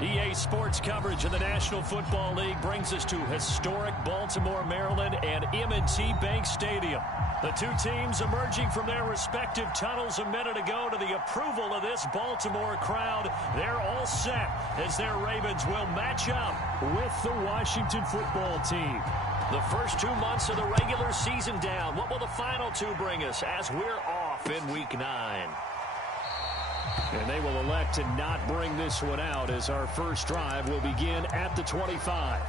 EA Sports coverage of the National Football League brings us to historic Baltimore, Maryland, and M&T Bank Stadium. The two teams emerging from their respective tunnels a minute ago to the approval of this Baltimore crowd. They're all set as their Ravens will match up with the Washington football team. The first 2 months of the regular season down. What will the final two bring us as we're off in Week 9? And they will elect to not bring this one out as our first drive will begin at the 25.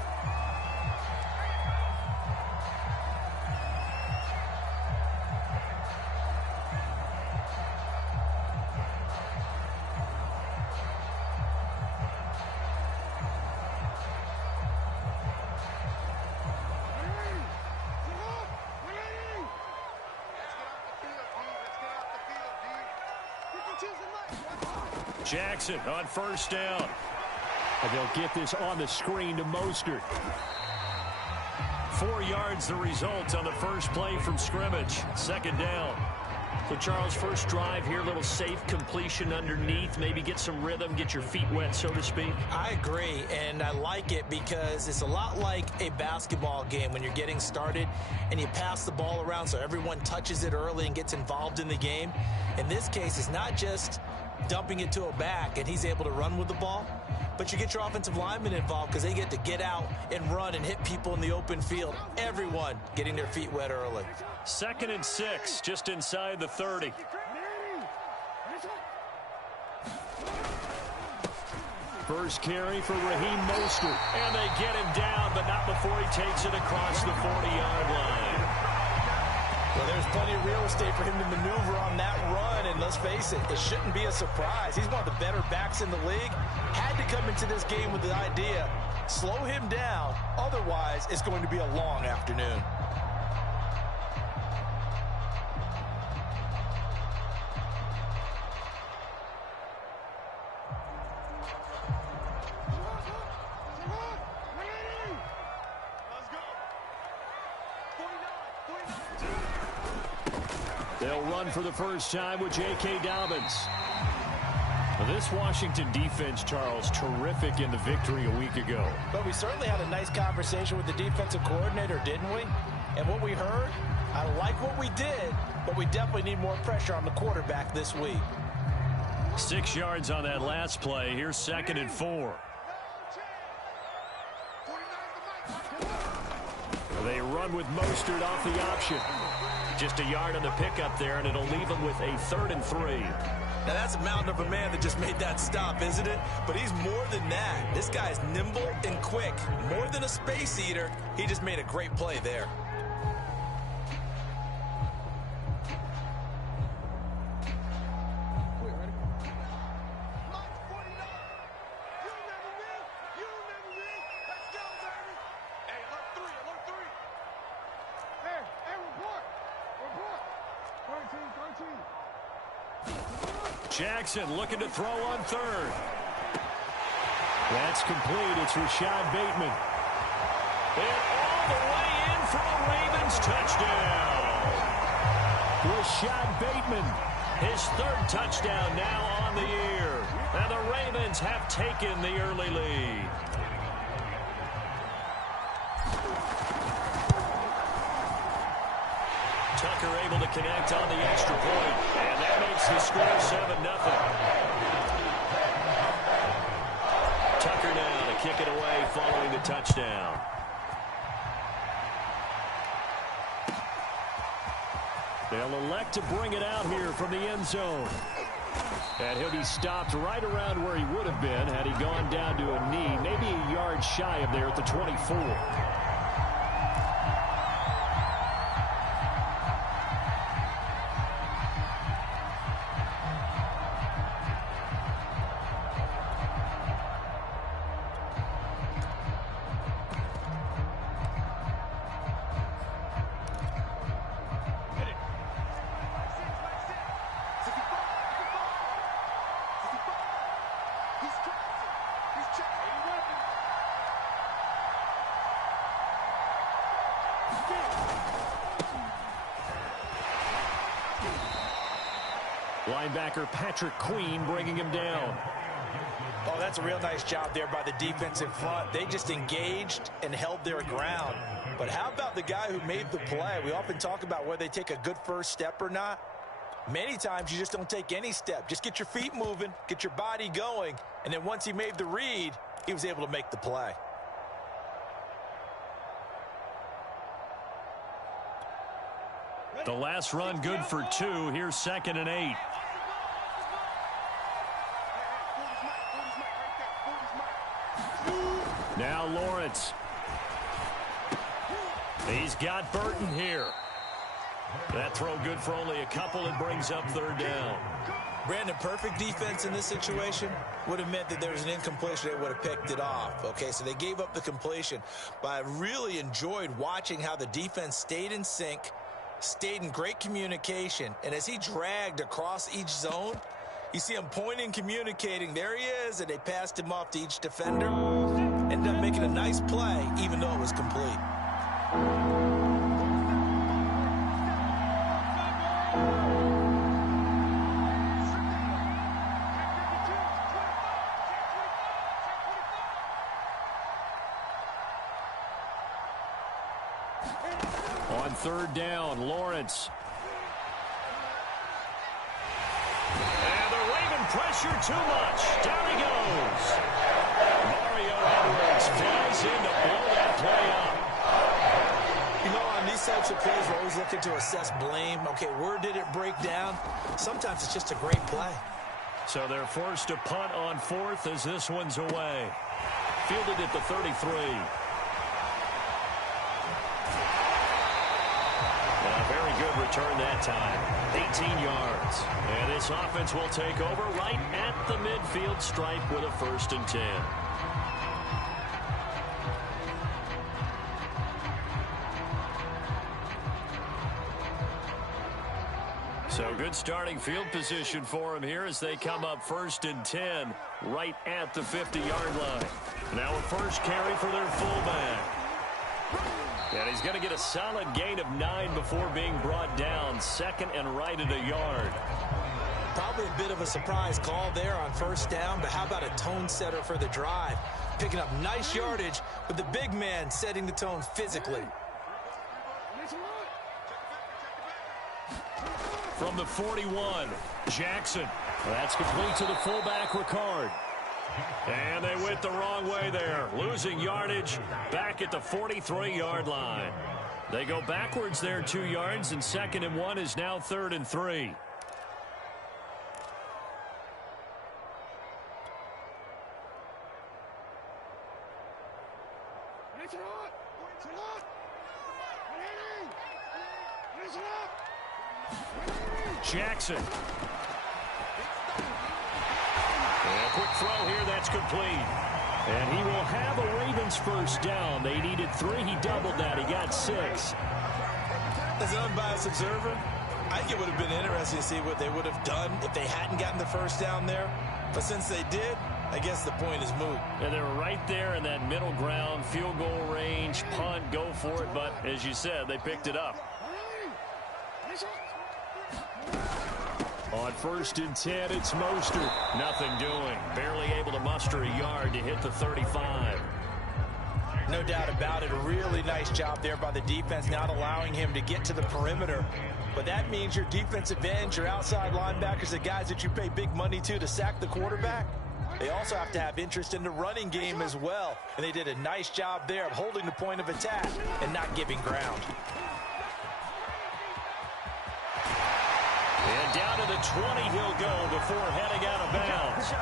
Jackson on first down. And they'll get this on the screen to Mostert. 4 yards the result on the first play from scrimmage. Second down. So, Charles, first drive here, little safe completion underneath. Maybe get some rhythm, get your feet wet, so to speak. I agree, and I like it because it's a lot like a basketball game when you're getting started and you pass the ball around so everyone touches it early and gets involved in the game. In this case, it's not just dumping it to a back and he's able to run with the ball, but you get your offensive linemen involved because they get to get out and run and hit people in the open field. Everyone getting their feet wet early. 2nd and 6, just inside the 30. First carry for Raheem Mostert. And they get him down, but not before he takes it across the 40-yard line. Well, there's plenty of real estate for him to maneuver on that run, and let's face it, it shouldn't be a surprise. He's one of the better backs in the league. Had to come into this game with the idea, slow him down, otherwise it's going to be a long afternoon. They'll run for the first time with J.K. Dobbins. This Washington defense, Charles, terrific in the victory a week ago. But we certainly had a nice conversation with the defensive coordinator, didn't we? And what we heard, I like what we did, but we definitely need more pressure on the quarterback this week. 6 yards on that last play. Here's 2nd and 4. They run with Mostert off the option. Just a yard on the pickup there, and it'll leave him with a 3rd and 3. Now, that's a mountain of a man that just made that stop, isn't it? But he's more than that. This guy's nimble and quick. More than a space eater, he just made a great play there. Jackson looking to throw on 3rd. That's complete. It's Rashad Bateman. And all the way in for a Ravens touchdown. Rashad Bateman, his 3rd touchdown now on the year. And the Ravens have taken the early lead. Tucker able to connect on the extra point, and that makes the score 7-0. Tucker now to kick it away following the touchdown. They'll elect to bring it out here from the end zone. And he'll be stopped right around where he would have been had he gone down to a knee, maybe a yard shy of there at the 24. Linebacker Patrick Queen bringing him down. Oh, that's a real nice job there by the defensive front. They just engaged and held their ground. But how about the guy who made the play? We often talk about whether they take a good first step or not. Many times you just don't take any step. Just get your feet moving, get your body going, and then once he made the read, he was able to make the play. The last run good for 2. Here's 2nd and 8. Now Lawrence. He's got Burton here. That throw good for only a couple. It brings up 3rd down. Brandon, perfect defense in this situation would have meant that there was an incompletion. They would have picked it off. Okay, so they gave up the completion. But I really enjoyed watching how the defense stayed in sync, stayed in great communication. And as he dragged across each zone, you see him pointing, communicating. There he is, and they passed him off to each defender. Ended up making a nice play, even though it was complete. On 3rd down, Lawrence. And the Raven pressure too much. Down he goes. Mario Edwards flies in to blow that play up. You know, on these types of plays, we're always looking to assess blame. Okay, where did it break down? Sometimes it's just a great play. So they're forced to punt on 4th as this one's away. Fielded at the 33. A very good return that time. 18 yards. And this offense will take over right at the midfield stripe with a 1st and 10. So good starting field position for him here as they come up 1st and 10 right at the 50-yard line. Now a first carry for their fullback. And he's going to get a solid gain of 9 before being brought down. 2nd and right at a yard. Probably a bit of a surprise call there on 1st down, but how about a tone setter for the drive? Picking up nice yardage with the big man setting the tone physically. From the 41, Jackson. That's complete to the fullback, Ricard. And they went the wrong way there. Losing yardage back at the 43-yard line. They go backwards there 2 yards, and 2nd and 1 is now 3rd and 3. Jackson. And a quick throw here, that's complete. And he will have a Ravens 1st down. They needed 3. He doubled that. He got 6. As an unbiased observer, I think it would have been interesting to see what they would have done if they hadn't gotten the 1st down there. But since they did, I guess the point is moot. And they were right there in that middle ground, field goal range, punt, go for it. But as you said, they picked it up. On 1st and 10, it's Mostert. Nothing doing. Barely able to muster a yard to hit the 35. No doubt about it. A really nice job there by the defense, not allowing him to get to the perimeter. But that means your defensive ends, your outside linebackers, the guys that you pay big money to sack the quarterback, they also have to have interest in the running game as well. And they did a nice job there of holding the point of attack and not giving ground. And down to the 20 he'll go before heading out of bounds.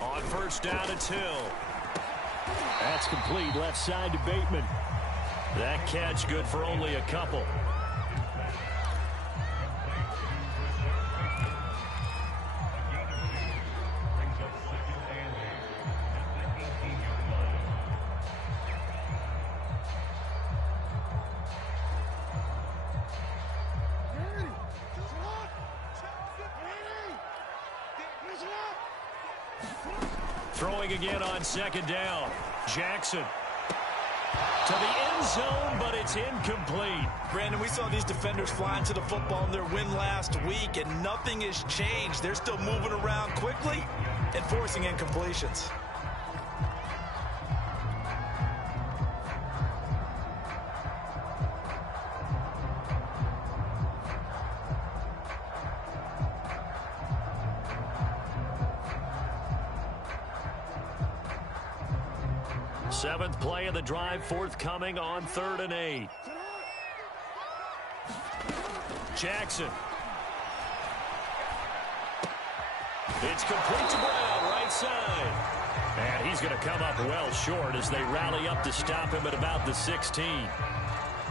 On 1st down, it's Hill. That's complete, left side to Bateman. That catch good for only a couple. Throwing again on second down. Jackson to the end zone, but it's incomplete. Brandon, we saw these defenders flying to the football in their win last week, and nothing has changed. They're still moving around quickly and forcing incompletions. Seventh play of the drive forthcoming on 3rd and 8. Jackson. It's complete to Brown, right side. And he's going to come up well short as they rally up to stop him at about the 16.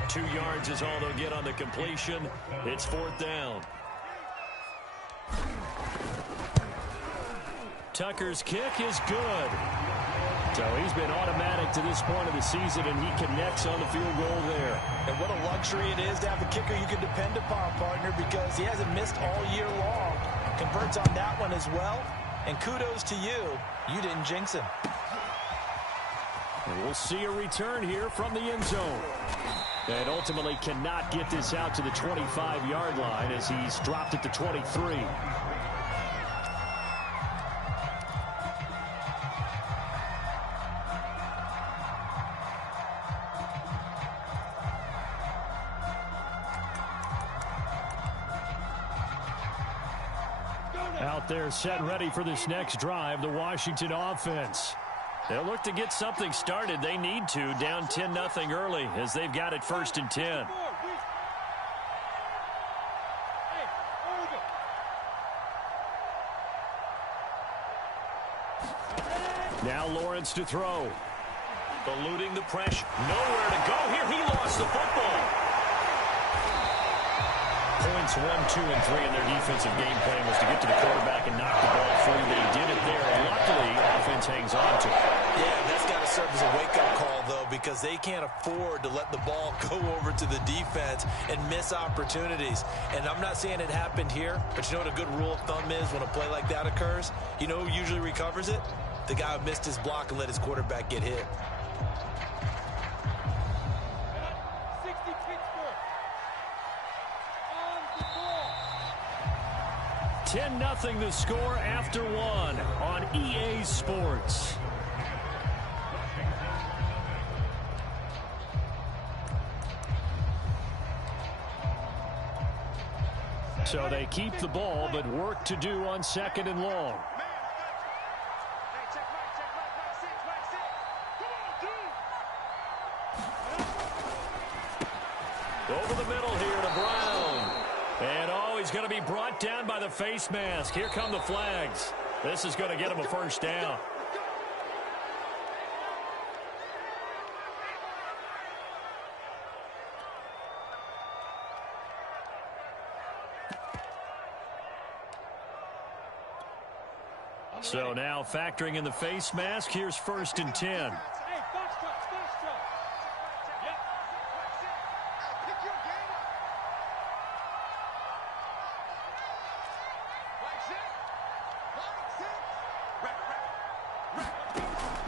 2 yards is all they'll get on the completion. It's 4th down. Tucker's kick is good. So he's been automatic to this point of the season, and he connects on the field goal there. And what a luxury it is to have a kicker you can depend upon, partner, because he hasn't missed all year long. Converts on that one as well. And kudos to you. You didn't jinx him. And we'll see a return here from the end zone. And ultimately cannot get this out to the 25-yard line as he's dropped it to 23. Out there set ready for this next drive, the Washington offense. They'll look to get something started. They need to, down 10-0 early as they've got it 1st and 10. Now Lawrence to throw. Eluding the pressure. Nowhere to go here. He lost the football. Points 1, 2, and 3 in their defensive game plan was to get to the quarterback and knock the ball free. They did it there. Luckily, offense hangs on to it. Yeah, that's got to serve as a wake-up call, though, because they can't afford to let the ball go over to the defense and miss opportunities. And I'm not saying it happened here, but you know what a good rule of thumb is when a play like that occurs? You know who usually recovers it? The guy who missed his block and let his quarterback get hit. 10-0 the score after 1 on EA Sports. So they keep the ball, but work to do on 2nd and long. Over the middle here to Brown. And he's going to be brought down by the face mask. Here come the flags. This is going to get him a 1st down. So now factoring in the face mask, here's 1st and 10.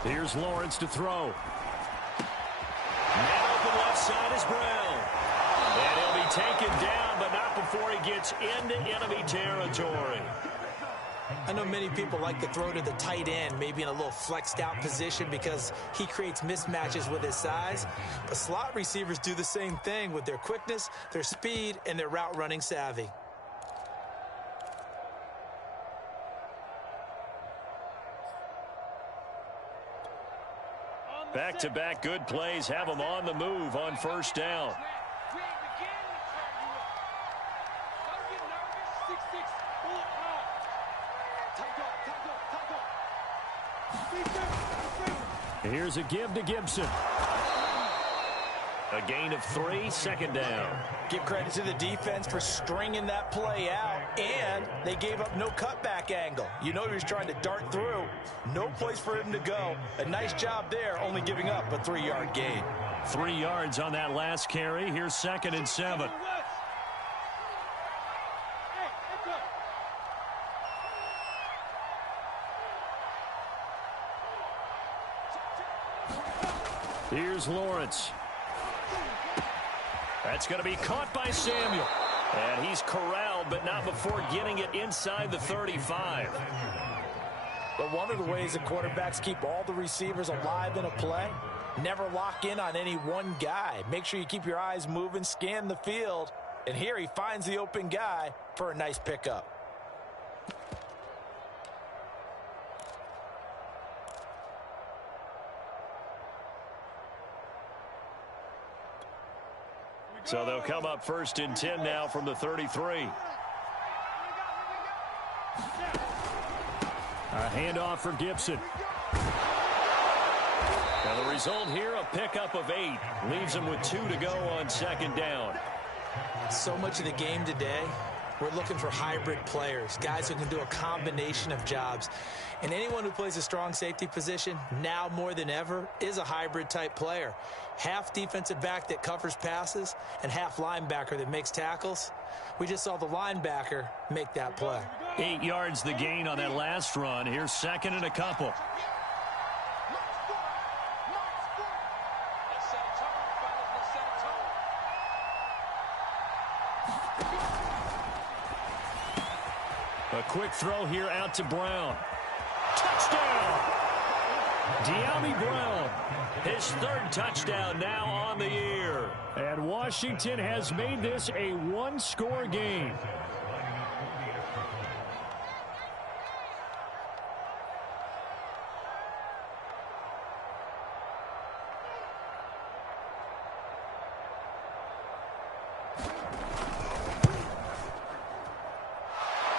Here's Lawrence to throw. Man open left side is Brown. And he'll be taken down, but not before he gets into enemy territory. I know many people like to throw to the tight end, maybe in a little flexed out position because he creates mismatches with his size. But slot receivers do the same thing with their quickness, their speed, and their route running savvy. Back-to-back good plays have them on the move on 1st down. Here's a give to Gibson. A gain of 3, 2nd down. Give credit to the defense for stringing that play out, and they gave up no cutback angle. You know he was trying to dart through. No place for him to go. A nice job there, only giving up a 3-yard gain. 3 yards on that last carry. Here's 2nd and 7. Here's Lawrence. That's going to be caught by Samuel. And he's corralled, but not before getting it inside the 35. But one of the ways that quarterbacks keep all the receivers alive in a play, never lock in on any one guy. Make sure you keep your eyes moving, scan the field. And here he finds the open guy for a nice pickup. So they'll come up 1st and 10 now from the 33. A handoff for Gibson. Now the result here, a pickup of 8. Leaves him with 2 to go on 2nd down. So much of the game today, we're looking for hybrid players, guys who can do a combination of jobs. And anyone who plays a strong safety position, now more than ever, is a hybrid type player. Half defensive back that covers passes and half linebacker that makes tackles. We just saw the linebacker make that play. 8 yards the gain on that last run. Here's 2nd and a couple. A quick throw here out to Brown. Touchdown! De'Ami Brown, his 3rd touchdown now on the year. And Washington has made this a one-score game.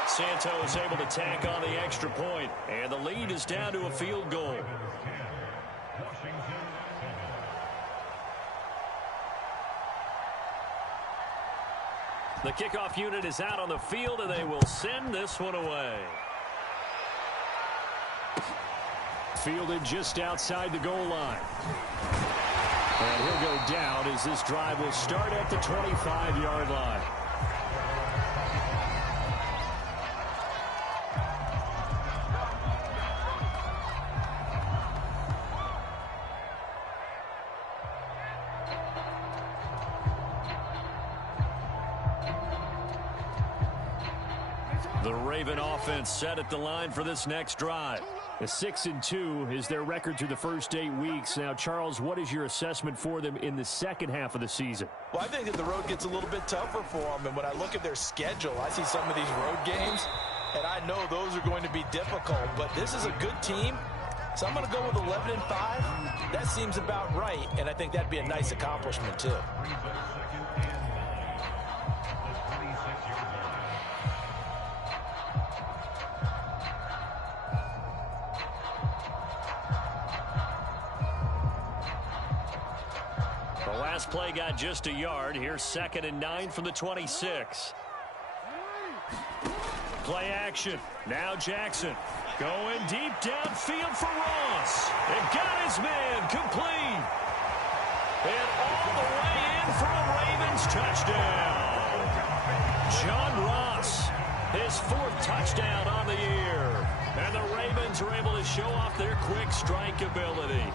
Santos able to tack on the extra point, and the lead is down to a field goal. The kickoff unit is out on the field, and they will send this one away. Fielded just outside the goal line. And he'll go down as this drive will start at the 25-yard line. The Raven offense set at the line for this next drive. A 6-2 is their record through the first 8 weeks. Now, Charles, what is your assessment for them in the second half of the season? Well, I think that the road gets a little bit tougher for them. And when I look at their schedule, I see some of these road games, and I know those are going to be difficult. But this is a good team, so I'm going to go with 11-5. That seems about right, and I think that'd be a nice accomplishment, too. Play got just a yard. Here's 2nd and 9 from the 26. Play action. Now Jackson going deep downfield for Ross. It got his man complete. And all the way in for a Ravens touchdown. John Ross, his 4th touchdown on the year. And the Ravens are able to show off their quick strike ability.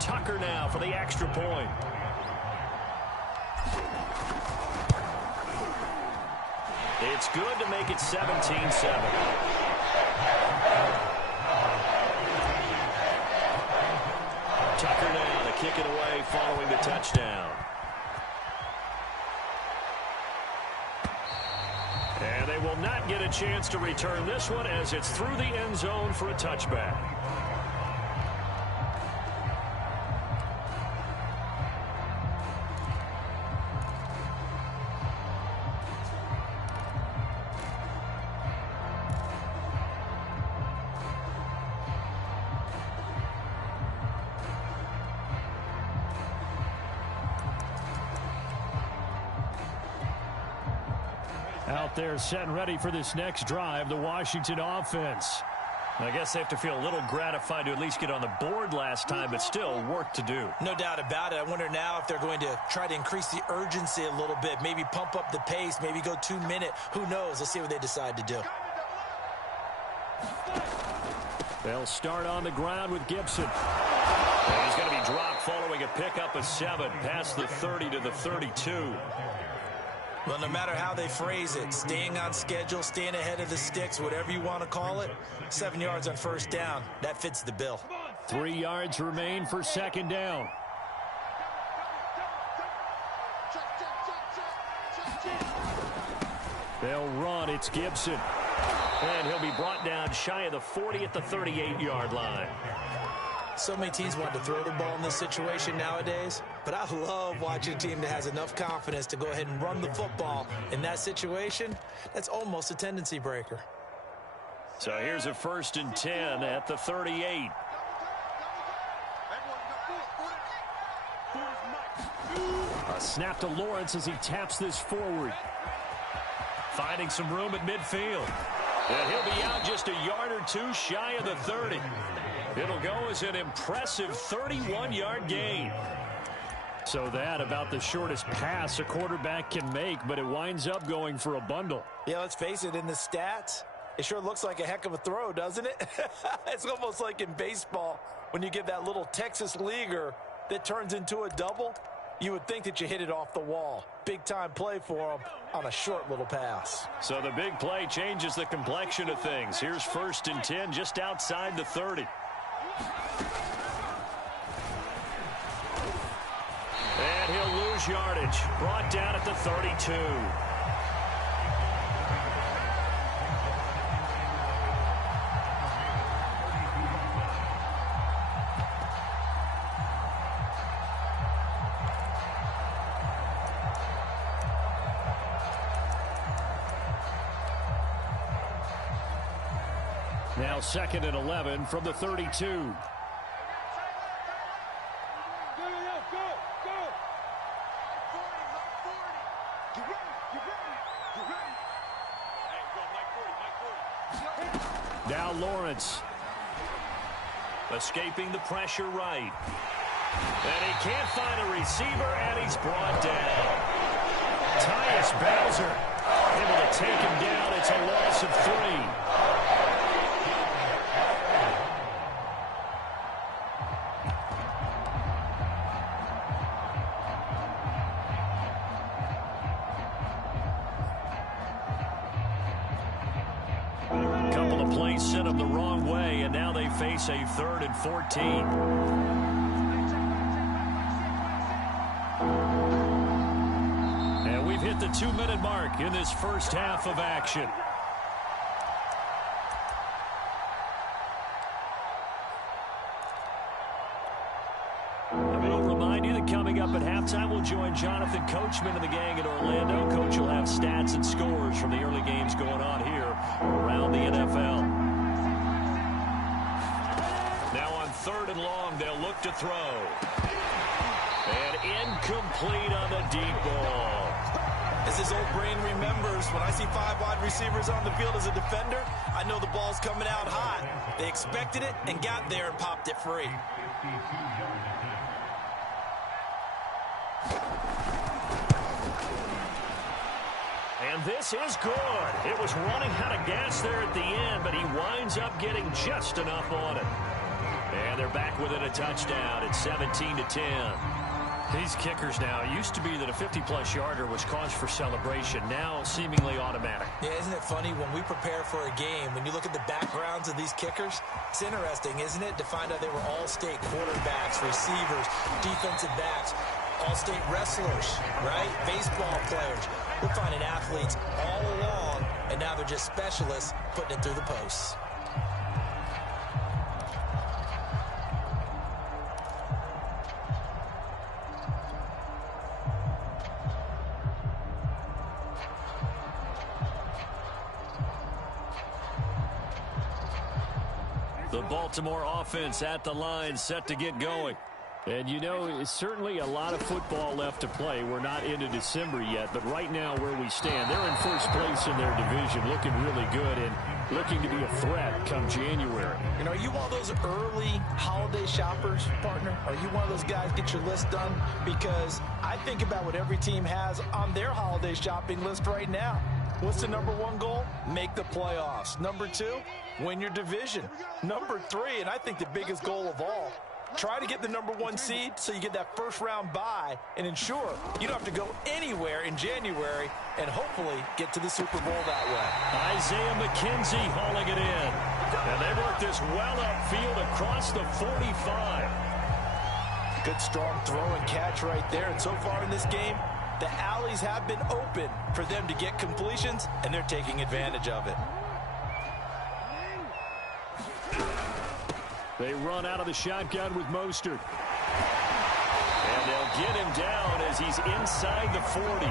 Tucker now for the extra point. It's good to make it 17-7. Tucker now to kick it away following the touchdown. And they will not get a chance to return this one as it's through the end zone for a touchback. Out there set and ready for this next drive, the Washington offense. I guess they have to feel a little gratified to at least get on the board last time, but still work to do. No doubt about it. I wonder now if they're going to try to increase the urgency a little bit, maybe pump up the pace, maybe go 2-minute. Who knows? Let's see what they decide to do. They'll start on the ground with Gibson. And he's going to be dropped following a pickup of 7 past the 30 to the 32. Well, no matter how they phrase it, staying on schedule, staying ahead of the sticks, whatever you want to call it, 7 yards on first down, that fits the bill. 3 yards remain for second down. They'll run. It's Gibson. And he'll be brought down shy of the 40 at the 38-yard line. So many teams want to throw the ball in this situation nowadays, but I love watching a team that has enough confidence to go ahead and run the football. In that situation, that's almost a tendency breaker. So here's a 1st and 10 at the 38. A snap to Lawrence as he taps this forward. Finding some room at midfield. And he'll be out just a yard or two shy of the 30. It'll go as an impressive 31-yard gain. So that about the shortest pass a quarterback can make, but it winds up going for a bundle. Yeah, let's face it, in the stats, it sure looks like a heck of a throw, doesn't it? It's almost like in baseball when you get that little Texas leaguer that turns into a double. You would think that you hit it off the wall. Big-time play for him on a short little pass. So the big play changes the complexion of things. Here's 1st and 10 just outside the 30. And he'll lose yardage. Brought down at the 32. Now 2nd and 11 from the 32. Now Lawrence. Escaping the pressure right. And he can't find a receiver, and he's brought down. Tyus Bowser able to take him down. It's a loss of 3. Sent them the wrong way, and now they face a 3rd and 14. And we've hit the 2-minute mark in this first half of action. We'll remind you that coming up at halftime, we'll join Jonathan Coachman and the gang in Orlando. Coach will have stats and scores from the early games going on here around the NFL. 3rd and long, they'll look to throw. And incomplete on the deep ball. As his old brain remembers, when I see 5 wide receivers on the field as a defender, I know the ball's coming out hot. They expected it and got there and popped it free. And this is good. It was running out of gas there at the end, but he winds up getting just enough on it. And they're back within a touchdown at 17-10. These kickers now, it used to be that a 50-plus yarder was cause for celebration. Now seemingly automatic. Yeah, isn't it funny when we prepare for a game, when you look at the backgrounds of these kickers, it's interesting, isn't it, to find out they were all-state quarterbacks, receivers, defensive backs, all-state wrestlers, right? Baseball players. We're finding athletes all along, and now they're just specialists putting it through the posts. The Baltimore offense at the line, set to get going. And, you know, it's certainly a lot of football left to play. We're not into December yet, but right now where we stand, they're in first place in their division, looking really good and looking to be a threat come January. You know, are you one of those early holiday shoppers, partner? Are you one of those guys get your list done? Because I think about what every team has on their holiday shopping list right now. What's the number 1 goal? Make the playoffs. Number 2, win your division. Number 3, and I think the biggest goal of all, Try to get the #1 seed so you get that first-round bye and ensure you don't have to go anywhere in January and hopefully get to the Super Bowl that way. Isaiah McKenzie hauling it in. And they work this well upfield across the 45. Good strong throw and catch right there. And so far in this game, the alleys have been open for them to get completions, and they're taking advantage of it. They run out of the shotgun with Mostert. And they'll get him down as he's inside the 40.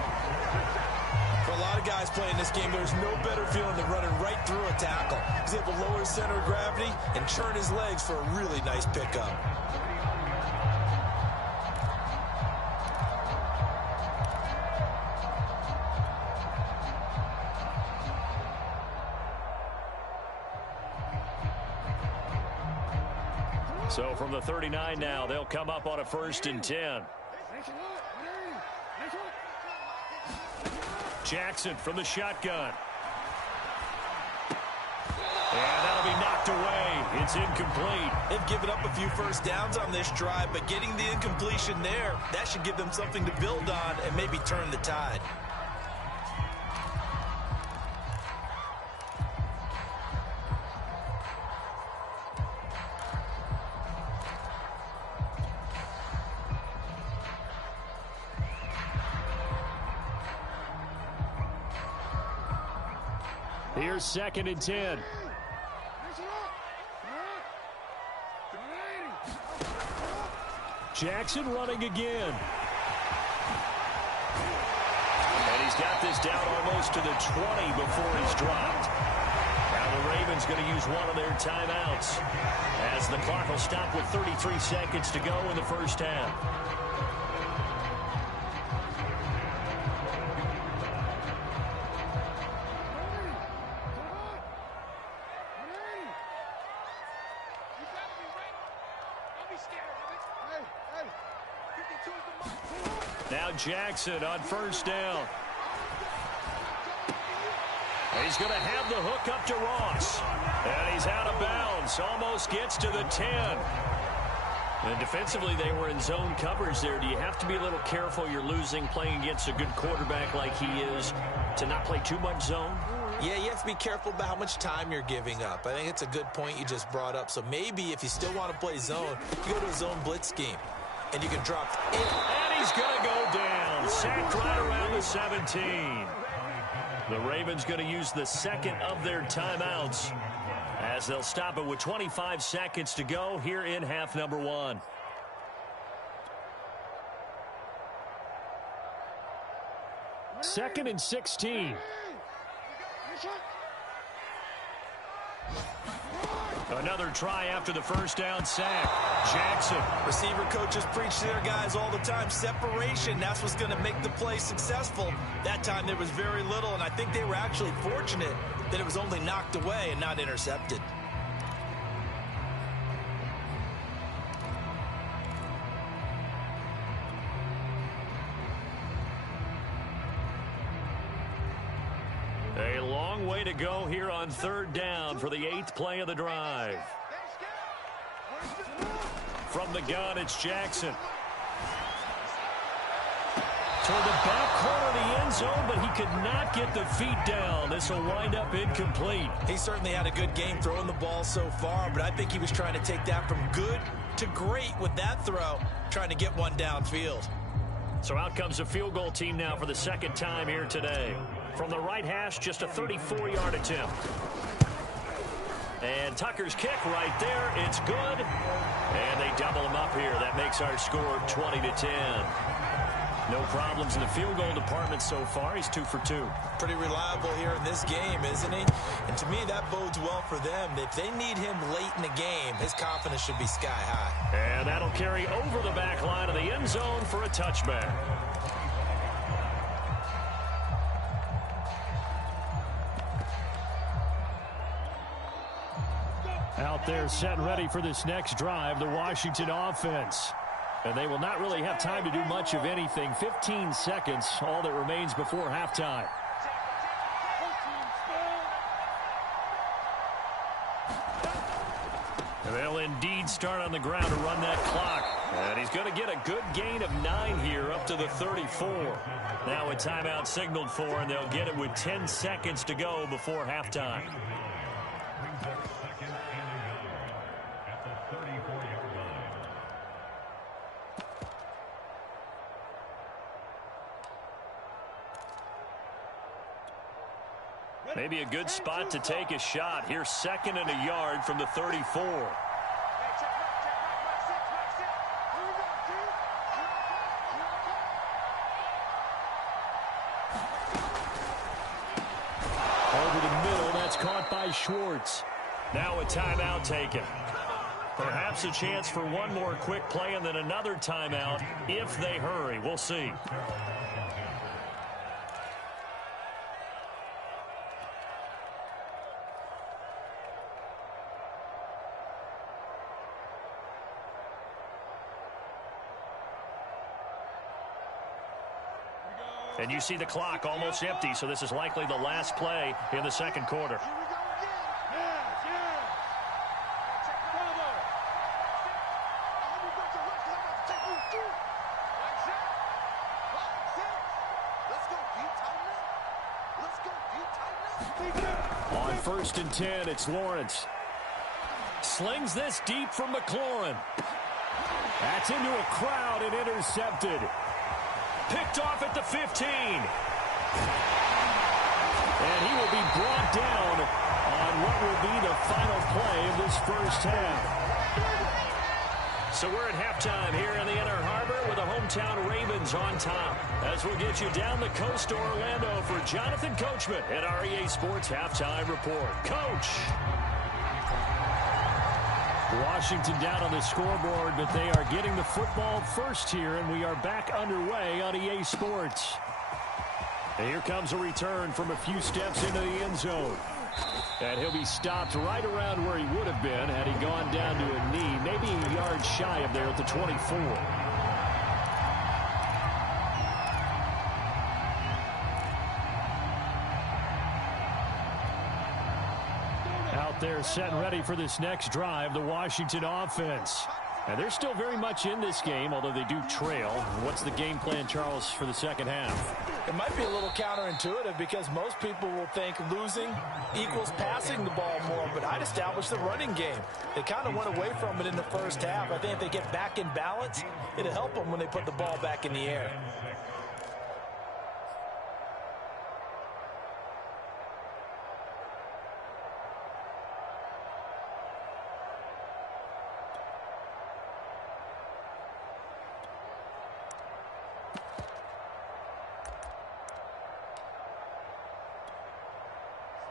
For a lot of guys playing this game, there's no better feeling than running right through a tackle. He's able to lower his center of gravity and churn his legs for a really nice pickup. So from the 39 now, they'll come up on a 1st and 10. Jackson from the shotgun. And that'll be knocked away. It's incomplete. They've given up a few first downs on this drive, but getting the incompletion there, that should give them something to build on and maybe turn the tide. Here's 2nd and 10. Jackson running again. And he's got this down almost to the 20 before he's dropped. Now the Ravens going to use one of their timeouts as the clock will stop with 33 seconds to go in the first half. Now Jackson on 1st down. And he's going to have the hook up to Ross. And he's out of bounds. Almost gets to the 10. And defensively, they were in zone coverage there. Do you have to be a little careful? You're losing playing against a good quarterback like he is to not play too much zone? Yeah, you have to be careful about how much time you're giving up. I think it's a good point you just brought up. So maybe if you still want to play zone, you go to a zone blitz scheme. And you can drop in. And he's going to go down. Sacked right around the 17. The Ravens going to use the 2nd of their timeouts as they'll stop it with 25 seconds to go here in half number 1. Second and 16. Another try after the first down sack. Jackson. Receiver coaches preach to their guys all the time. Separation, that's what's going to make the play successful. That time there was very little, and I think they were actually fortunate that it was only knocked away and not intercepted. A long way to go here on 3rd down for the 8th play of the drive. From the gun, it's Jackson. Toward the back corner of the end zone, but he could not get the feet down. This will wind up incomplete. He certainly had a good game throwing the ball so far, but I think he was trying to take that from good to great with that throw, trying to get one downfield. So out comes a field goal team now for the 2nd time here today. From the right hash, just a 34-yard attempt. And Tucker's kick right there. It's good. And they double him up here. That makes our score 20-10. No problems in the field goal department so far. He's 2 for 2. Pretty reliable here in this game, isn't he? And to me, that bodes well for them. If they need him late in the game, his confidence should be sky high. And that'll carry over the back line of the end zone for a touchback. Out there set and ready for this next drive, the Washington offense. And they will not really have time to do much of anything. 15 seconds, all that remains before halftime. They'll indeed start on the ground to run that clock. And he's going to get a good gain of 9 here up to the 34. Now a timeout signaled for, and they'll get it with 10 seconds to go before halftime. Maybe a good spot to take a shot. Here's 2nd and a yard from the 34. Over the middle, that's caught by Schwartz. Now a timeout taken. Perhaps a chance for one more quick play and then another timeout if they hurry. We'll see. And you see the clock almost empty, so this is likely the last play in the second quarter. On 1st and 10, it's Lawrence. Slings this deep from McLaurin. That's into a crowd and intercepted. Picked off at the 15. And he will be brought down on what will be the final play of this first half. So we're at halftime here in the Inner Harbor with the hometown Ravens on top. As we'll get you down the coast to Orlando for Jonathan Coachman at our EA Sports Halftime Report. Coach! Washington down on the scoreboard, but they are getting the football first here, and we are back underway on EA Sports. And here comes a return from a few steps into the end zone. And he'll be stopped right around where he would have been had he gone down to a knee, maybe a yard shy of there at the 24. They're set and ready for this next drive, the Washington offense. And they're still very much in this game, although they do trail. What's the game plan, Charles, for the second half? It might be a little counterintuitive because most people will think losing equals passing the ball more, but I'd establish the running game. They kind of went away from it in the first half. I think if they get back in balance, it'll help them when they put the ball back in the air.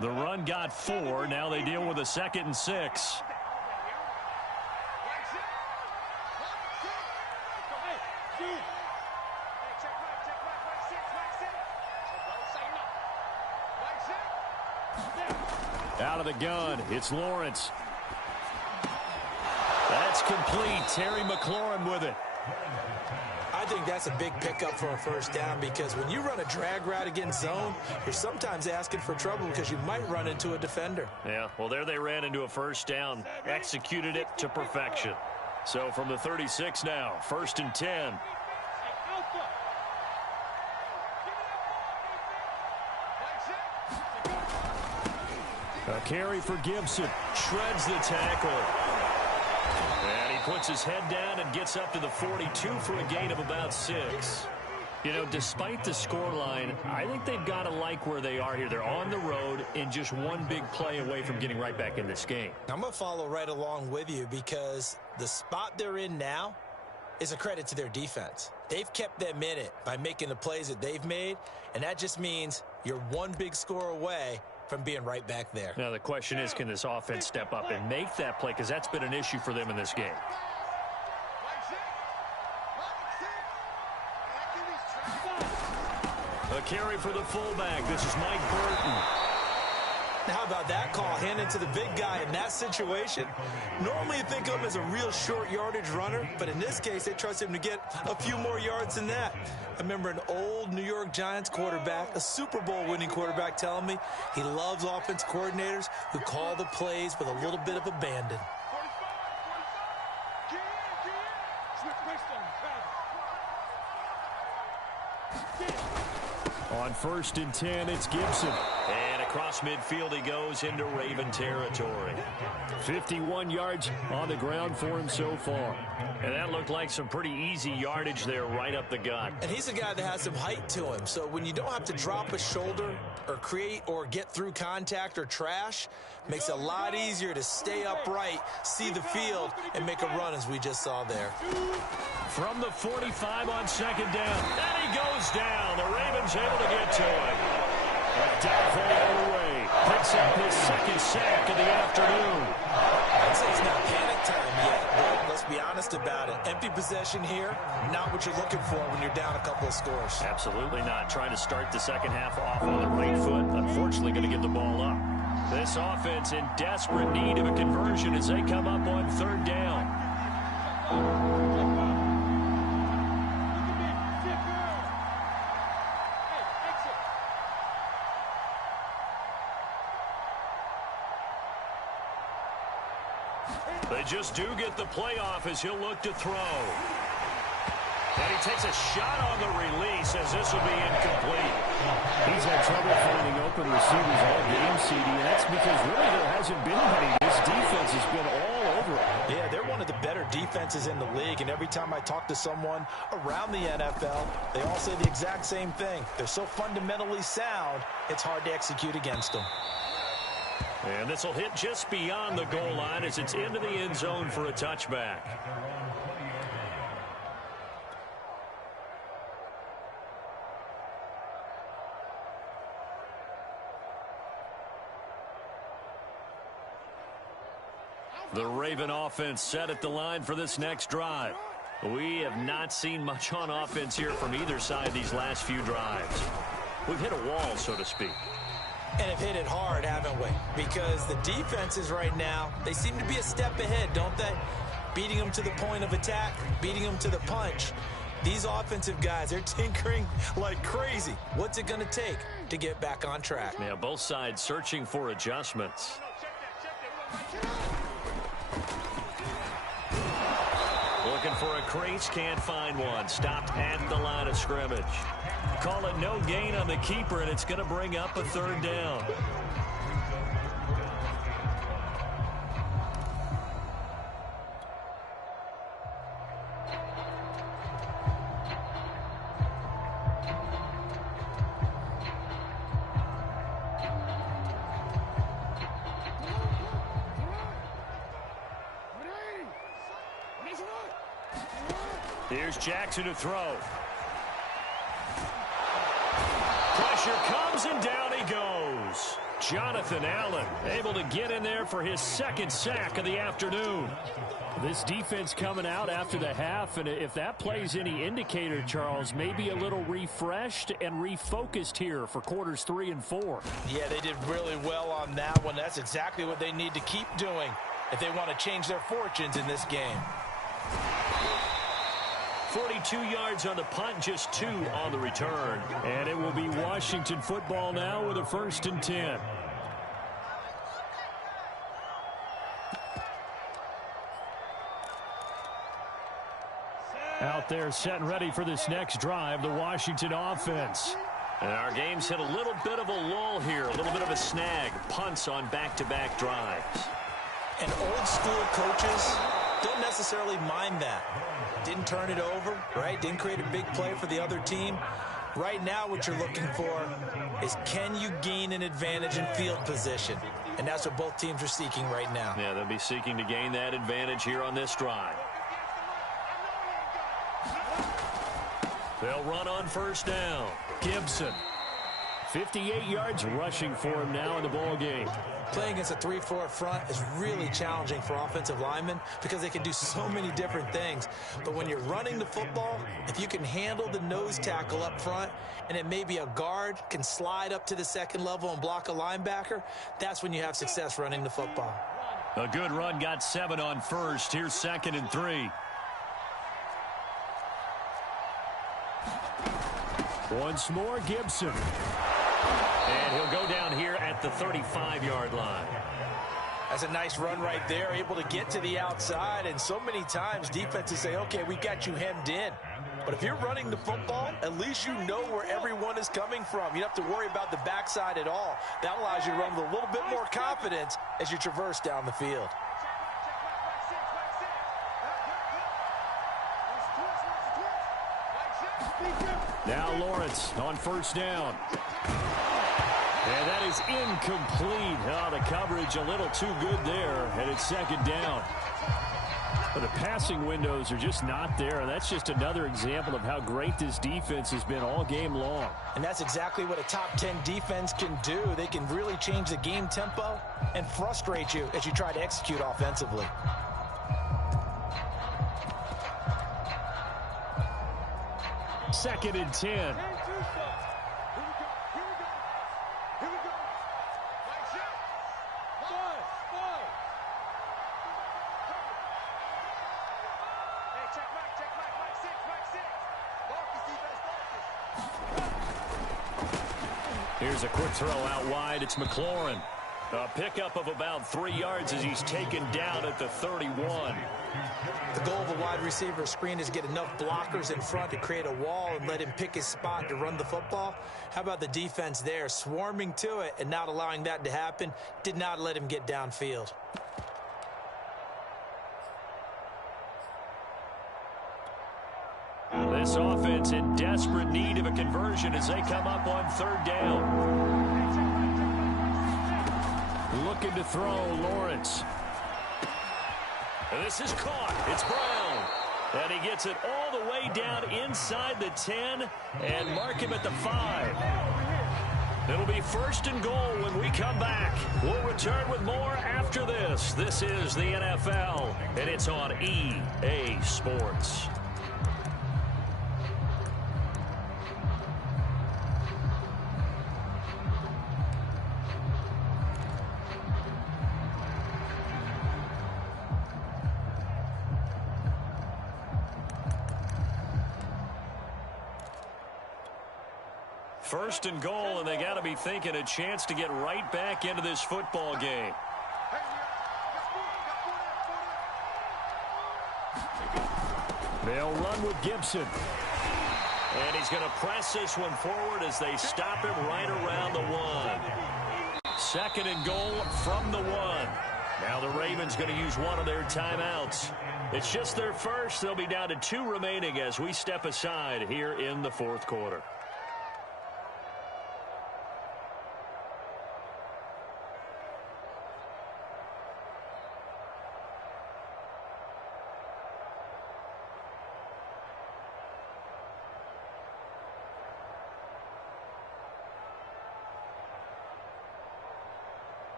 The run got 4. Now they deal with a 2nd and 6. Out of the gun, it's Lawrence. That's complete. Terry McLaurin with it. I think that's a big pickup for a first down because when you run a drag route against zone, you're sometimes asking for trouble because you might run into a defender. Yeah, well, there they ran into a first down, executed it to perfection. So from the 36 now, 1st and 10. A carry for Gibson. Shreds the tackle. And he puts his head down and gets up to the 42 for a gain of about 6. You know, despite the scoreline, I think they've got to like where they are here. They're on the road and just one big play away from getting right back in this game. I'm going to follow right along with you because the spot they're in now is a credit to their defense. They've kept them in it by making the plays that they've made, and that just means you're one big score away from being right back there. Now, the question is, can this offense step up and make that play? Because that's been an issue for them in this game. A carry for the fullback. This is Mike Burton. How about that call? Handed to the big guy in that situation. Normally you think of him as a real short yardage runner, but in this case they trust him to get a few more yards than that. I remember an old New York Giants quarterback, a Super Bowl winning quarterback, telling me he loves offense coordinators who call the plays with a little bit of abandon. On 1st and 10, it's Gibson. And across midfield he goes into Raven territory. 51 yards on the ground for him so far. And that looked like some pretty easy yardage there right up the gut. And he's a guy that has some height to him. So when you don't have to drop a shoulder or create or get through contact or trash, makes it a lot easier to stay upright, see the field, and make a run as we just saw there. From the 45 on 2nd down. And he goes down. The Ravens able to get to him. A downfall all the way. Picks up his 2nd sack of the afternoon. I'd say it's not panic time yet, but let's be honest about it. Empty possession here, not what you're looking for when you're down a couple of scores. Absolutely not. Trying to start the second half off on the right foot. Unfortunately going to give the ball up. This offense in desperate need of a conversion as they come up on 3rd down. They just do get the playoff as he'll look to throw. And he takes a shot on the release as this will be incomplete. He's had trouble finding open receivers all game, CD, and that's because really there hasn't been many. This defense has been all over it. Yeah, they're one of the better defenses in the league, and every time I talk to someone around the NFL, they all say the exact same thing. They're so fundamentally sound, it's hard to execute against them. And this will hit just beyond the goal line as it's into the end zone for a touchback. The Raven offense set at the line for this next drive. We have not seen much on offense here from either side these last few drives. We've hit a wall, so to speak. And have hit it hard, haven't we? Because the defenses right now, they seem to be a step ahead, don't they? Beating them to the point of attack, beating them to the punch. These offensive guys, they're tinkering like crazy. What's it going to take to get back on track? Yeah, both sides searching for adjustments. Looking for a crease, can't find one. Stopped at the line of scrimmage. Call it no gain on the keeper, and it's going to bring up a 3rd down. Here's Jackson to throw. Pressure comes and down he goes. Jonathan Allen able to get in there for his 2nd sack of the afternoon. This defense coming out after the half, and if that plays any indicator, Charles, maybe a little refreshed and refocused here for quarters 3 and 4. Yeah, they did really well on that one. That's exactly what they need to keep doing if they want to change their fortunes in this game. 42 yards on the punt, just 2 on the return. And it will be Washington football now with a 1st and 10. Out there set and ready for this next drive, the Washington offense. And our game's hit a little bit of a lull here, a little bit of a snag. Punts on back-to-back drives. And old school coaches don't necessarily mind that. Didn't turn it over, right? Didn't create a big play for the other team. Right now what you're looking for is, can you gain an advantage in field position? And that's what both teams are seeking right now. Yeah, they'll be seeking to gain that advantage here on this drive. They'll run on 1st down. Gibson. 58 yards rushing for him now in the ball game. Playing against a 3-4 front is really challenging for offensive linemen because they can do so many different things. But when you're running the football, if you can handle the nose tackle up front, and it may be a guard can slide up to the 2nd level and block a linebacker, that's when you have success running the football. A good run, got 7 on 1st. Here's 2nd and 3. Once more, Gibson. And he'll go down here at the 35-yard line. That's a nice run right there, able to get to the outside, and so many times defenses say, okay, we got you hemmed in. But if you're running the football, at least you know where everyone is coming from. You don't have to worry about the backside at all. That allows you to run with a little bit more confidence as you traverse down the field. Now Lawrence on first down. And that is incomplete. Oh, the coverage a little too good there, and it's second down. But the passing windows are just not there, and that's just another example of how great this defense has been all game long. And that's exactly what a top 10 defense can do. They can really change the game tempo and frustrate you as you try to execute offensively. Second and 10. Here's a quick throw out wide. It's McLaurin. A pickup of about 3 yards as he's taken down at the 31. The goal of a wide receiver screen is get enough blockers in front to create a wall and let him pick his spot to run the football. How about the defense there, swarming to it and not allowing that to happen? Did not let him get downfield. This offense in desperate need of a conversion as they come up on third down. Looking to throw, Lawrence. And this is caught. It's Brown. And he gets it all the way down inside the 10 and mark him at the 5. It'll be first and goal when we come back. We'll return with more after this. This is the NFL, and it's on EA Sports. First and goal, and they got to be thinking a chance to get right back into this football game. They'll run with Gibson. And he's going to press this one forward as they stop him right around the 1. Second and goal from the 1. Now the Ravens going to use one of their timeouts. It's just their first. They'll be down to 2 remaining as we step aside here in the fourth quarter.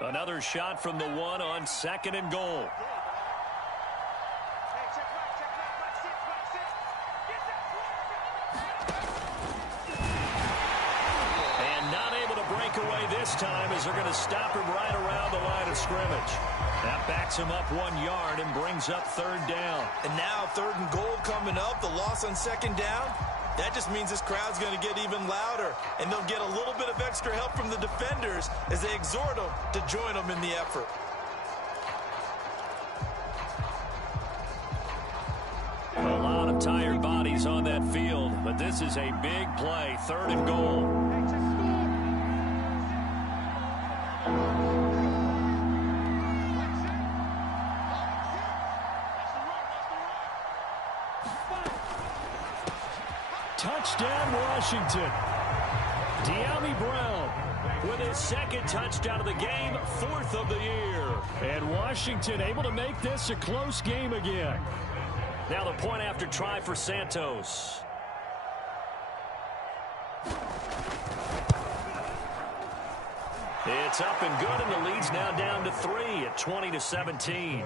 Another shot from the 1 on second and goal. And not able to break away this time as they're going to stop him right around the line of scrimmage. That backs him up 1 yard and brings up third down. And now third and goal coming up. The loss on second down. That just means this crowd's going to get even louder, and they'll get a little bit of extra help from the defenders as they exhort them to join them in the effort. A lot of tired bodies on that field, but this is a big play, third and goal. Touchdown, Washington. De'Ami Brown with his second touchdown of the game, 4th of the year. And Washington able to make this a close game again. Now the point after try for Santos. It's up and good, and the lead's now down to 3 at 20-17.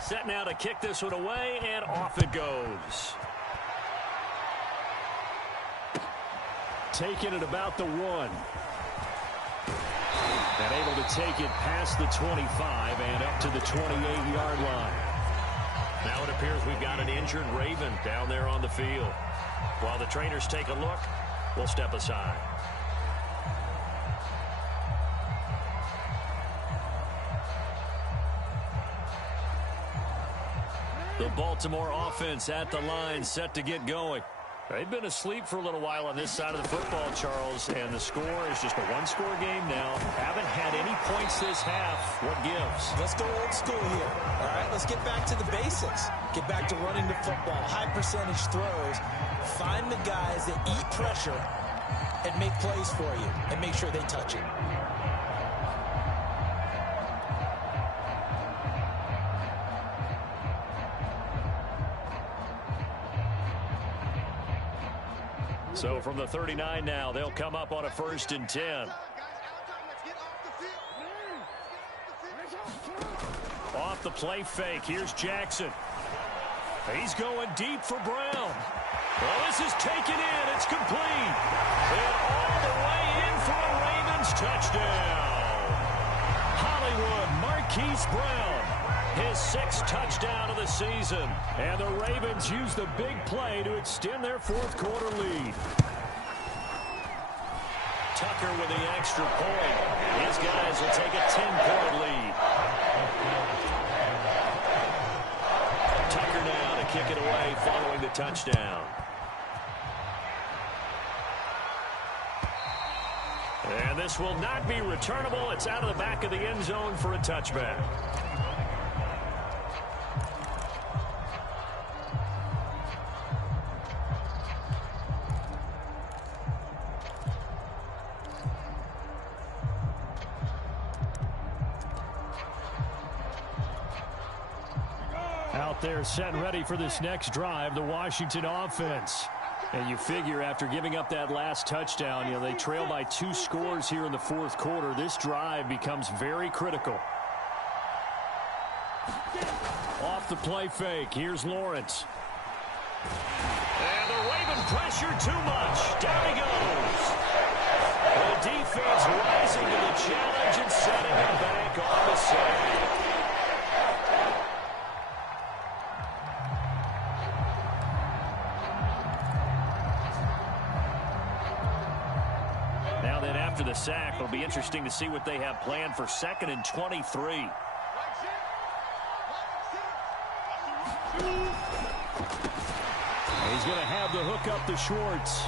Set now to kick this one away, and off it goes. Taking it about the 1. And able to take it past the 25 and up to the 28-yard line. Now it appears we've got an injured Raven down there on the field. While the trainers take a look, we'll step aside. The Baltimore offense at the line, set to get going. They've been asleep for a little while on this side of the football, Charles, and the score is just a one-score game now. Haven't had any points this half. What gives? Let's go old school here. All right, let's get back to the basics. Get back to running the football, high percentage throws. Find the guys that eat pressure and make plays for you and make sure they touch it. So from the 39 now, they'll come up on a 1st and 10. Off the play fake, here's Jackson. He's going deep for Brown. Well, this is taken in. It's complete. And all the way in for a Ravens touchdown. Hollywood Marquise Brown. His 6th touchdown of the season. And the Ravens use the big play to extend their 4th quarter lead. Tucker with the extra point. His guys will take a 10-point lead. Tucker now to kick it away following the touchdown. And this will not be returnable. It's out of the back of the end zone for a touchback. Out there set and ready for this next drive, the Washington offense. And you figure after giving up that last touchdown, they trail by 2 scores here in the 4th quarter. This drive becomes very critical. Off the play fake, here's Lawrence. And the Raven pressure too much. Down he goes. The defense rising to the challenge and setting him back on the side. After the sack, it'll be interesting to see what they have planned for 2nd and 23. He's going to have the hook up to Schwartz.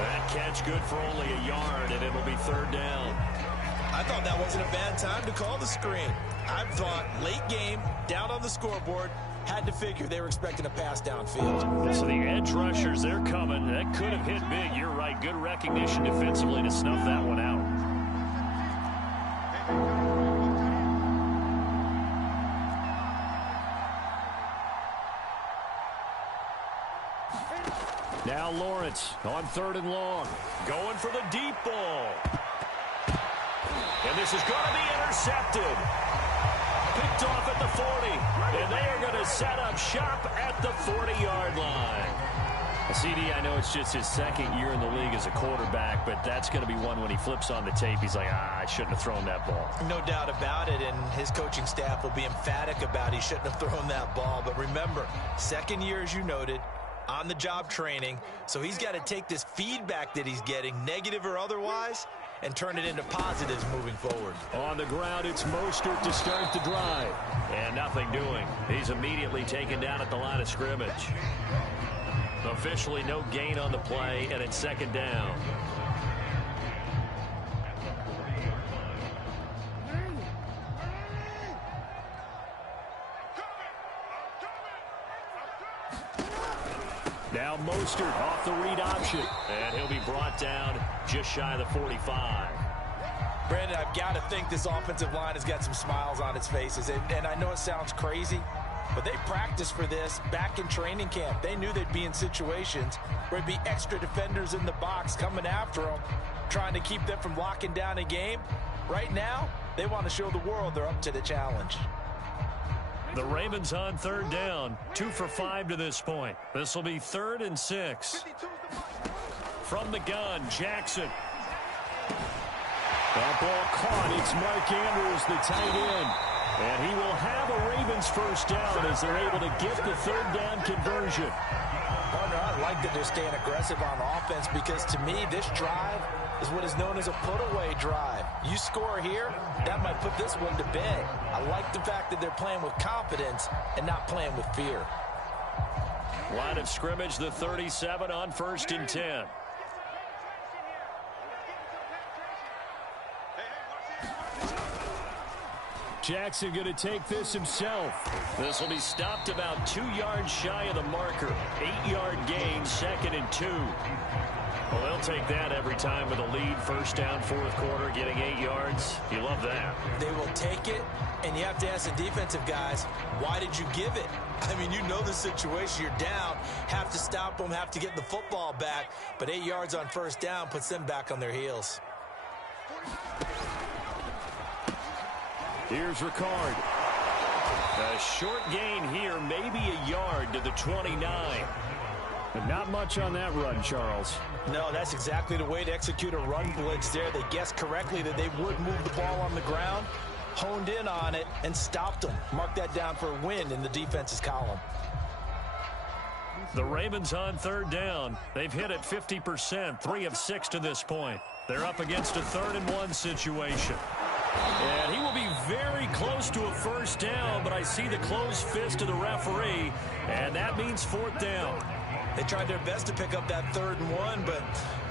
That catch good for only a yard, and it'll be 3rd down. I thought that wasn't a bad time to call the screen. I thought late game, down on the scoreboard, had to figure they were expecting a pass downfield. So the edge rushers, they're coming. That could have hit big. You're right. Good recognition defensively to snuff that one out. Now Lawrence on 3rd and long. Going for the deep ball. And this is going to be intercepted. Picked off at the 40. And they are going to set up shop at the 40-yard line. CD, I know it's just his 2nd year in the league as a quarterback, but that's going to be one when he flips on the tape. He's like, I shouldn't have thrown that ball. No doubt about it, and his coaching staff will be emphatic about he shouldn't have thrown that ball. But remember, 2nd year, as you noted, on-the-job training, so he's got to take this feedback that he's getting, negative or otherwise, and turn it into positives moving forward. On the ground, it's Mostert to start the drive. And nothing doing. He's immediately taken down at the line of scrimmage. Officially no gain on the play, and it's 2nd down. Now Mostert off the read option. And he'll be brought down just shy of the 45. Brandon, I've got to think this offensive line has got some smiles on its faces. And I know it sounds crazy, but they practiced for this back in training camp. They knew they'd be in situations where there'd be extra defenders in the box coming after them, trying to keep them from locking down a game. Right now, they want to show the world they're up to the challenge. The Ravens on third down. 2 for 5 to this point. This will be 3rd and 6. From the gun, Jackson. That ball caught. It's Mark Andrews, the tight end. And he will have a Ravens first down as they're able to get the 3rd down conversion. Partner, I like that they're staying aggressive on offense because to me, this drive is what is known as a put-away drive. You score here, that might put this one to bed. I like the fact that they're playing with confidence and not playing with fear. Line of scrimmage, the 37 on 1st and 10. Jackson going to take this himself. This will be stopped about 2 yards shy of the marker. 8-yard gain, 2nd and 2. Well, they'll take that every time with a lead. First down, 4th quarter, getting 8 yards. You love that. They will take it, and you have to ask the defensive guys, why did you give it? I mean, you know the situation. You're down, have to stop them, have to get the football back. But 8 yards on first down puts them back on their heels. Here's Ricard. A short gain here, maybe a yard to the 29. But not much on that run, Charles. No, that's exactly the way to execute a run blitz there. They guessed correctly that they would move the ball on the ground, honed in on it, and stopped them. Mark that down for a win in the defense's column. The Ravens on third down. They've hit it 50%, 3 of 6 to this point. They're up against a 3rd and 1 situation. And he will be very close to a first down, but I see the closed fist of the referee, and that means 4th down. They tried their best to pick up that 3rd and 1, but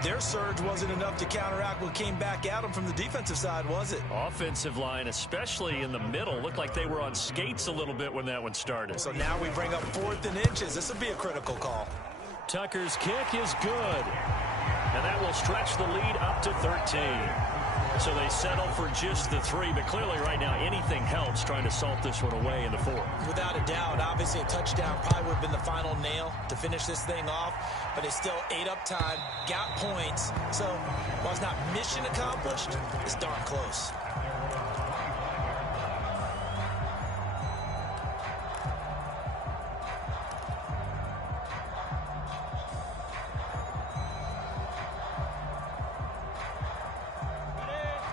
their surge wasn't enough to counteract what came back at them from the defensive side, was it? Offensive line, especially in the middle, looked like they were on skates a little bit when that one started. So now we bring up 4th and inches. This will be a critical call. Tucker's kick is good, and that will stretch the lead up to 13. So they settle for just the 3, but clearly right now anything helps trying to salt this one away in the 4th. Without a doubt, obviously a touchdown probably would have been the final nail to finish this thing off, but it's still 8 up time, got points. So while it's not mission accomplished, it's darn close.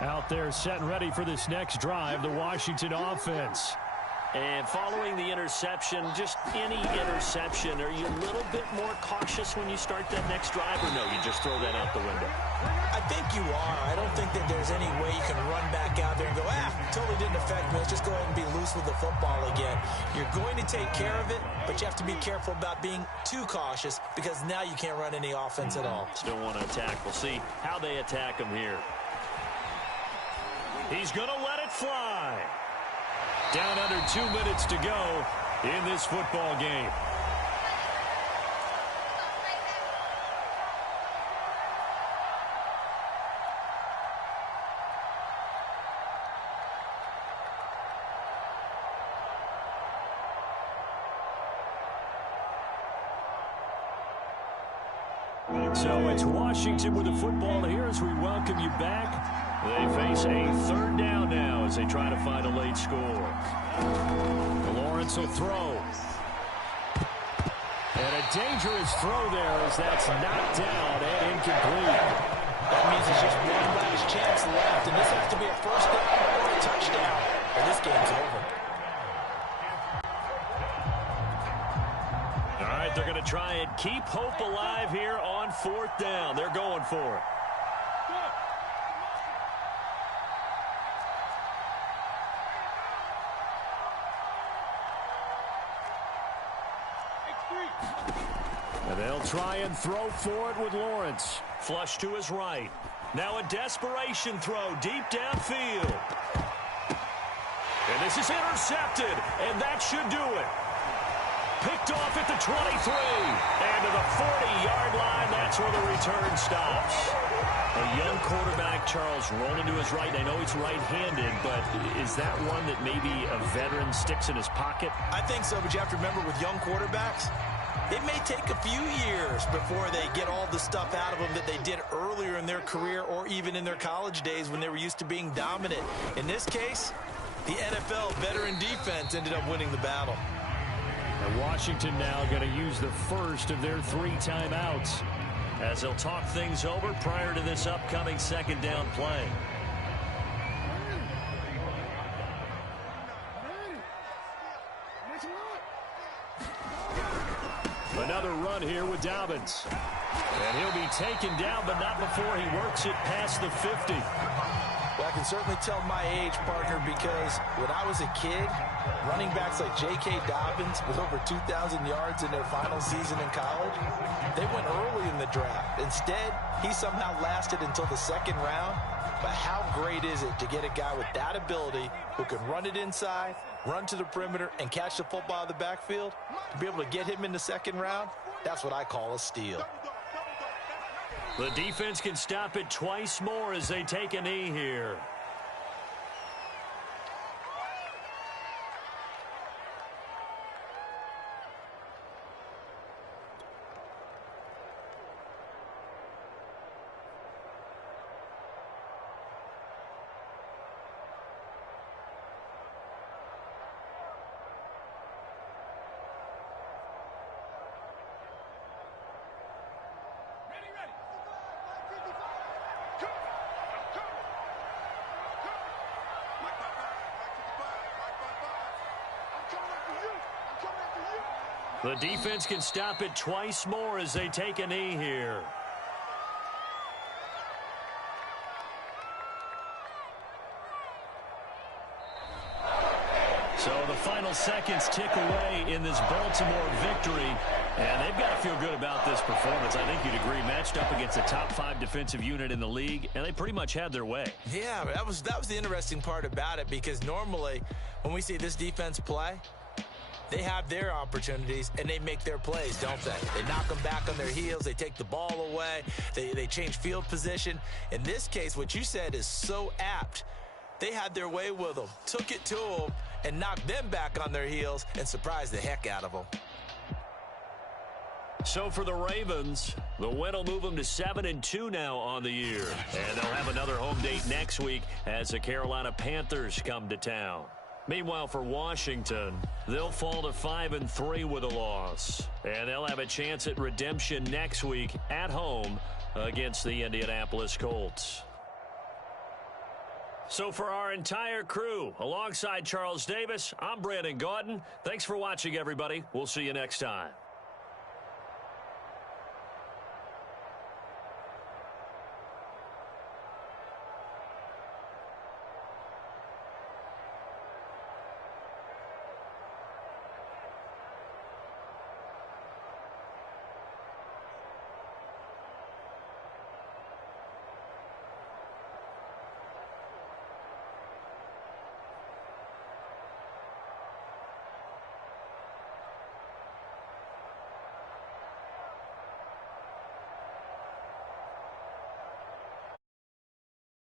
Out there set and ready for this next drive, the Washington offense. And following the interception, just any interception, are you a little bit more cautious when you start that next drive, or no, you just throw that out the window? I think you are. I don't think that there's any way you can run back out there and go, totally didn't affect me. Let's just go ahead and be loose with the football again. You're going to take care of it, but you have to be careful about being too cautious because now you can't run any offense at all. Still want to attack. We'll see how they attack him here. He's going to let it fly. Down under 2 minutes to go in this football game. So it's Washington with the football here as we welcome you back. They face a 3rd down now as they try to find a late score. Lawrence will throw. And a dangerous throw there as that's knocked down and incomplete. That means it's just one last chance left, and this has to be a first down or a touchdown, or this game's over. All right, they're going to try and keep hope alive here on 4th down. They're going for it. And they'll try and throw for it with Lawrence. Flush to his right. Now a desperation throw deep downfield. And this is intercepted, and that should do it. Picked off at the 23. And to the 40-yard line, that's where the return stops. A young quarterback, Charles, rolling to his right. I know he's right-handed, but is that one that maybe a veteran sticks in his pocket? I think so, but you have to remember with young quarterbacks, it may take a few years before they get all the stuff out of them that they did earlier in their career or even in their college days when they were used to being dominant. In this case, The NFL veteran defense ended up winning the battle. And Washington now going to use the first of their 3 timeouts as they'll talk things over prior to this upcoming second down play. Another run here with Dobbins. And he'll be taken down, but not before he works it past the 50. Well, I can certainly tell my age, partner, because when I was a kid, running backs like J.K. Dobbins with over 2,000 yards in their final season in college, they went early in the draft. Instead, he somehow lasted until the second round. But how great is it to get a guy with that ability who can run it inside, run to the perimeter, and catch the football in the backfield? To be able to get him in the second round, that's what I call a steal. The defense can stop it twice more as they take a knee here. The defense can stop it twice more as they take a knee here. So the final seconds tick away in this Baltimore victory, and they've got to feel good about this performance. I think you'd agree, matched up against a top 5 defensive unit in the league, and they pretty much had their way. Yeah, that was the interesting part about it, because normally when we see this defense play, they have their opportunities, and they make their plays, don't they? They knock them back on their heels. They take the ball away. They change field position. In this case, what you said is so apt. They had their way with them, took it to them, and knocked them back on their heels and surprised the heck out of them. So for the Ravens, the win will move them to 7-2 now on the year. And they'll have another home date next week as the Carolina Panthers come to town. Meanwhile, for Washington, they'll fall to 5-3 with a loss. And they'll have a chance at redemption next week at home against the Indianapolis Colts. So for our entire crew, alongside Charles Davis, I'm Brandon Gaudin. Thanks for watching, everybody. We'll see you next time.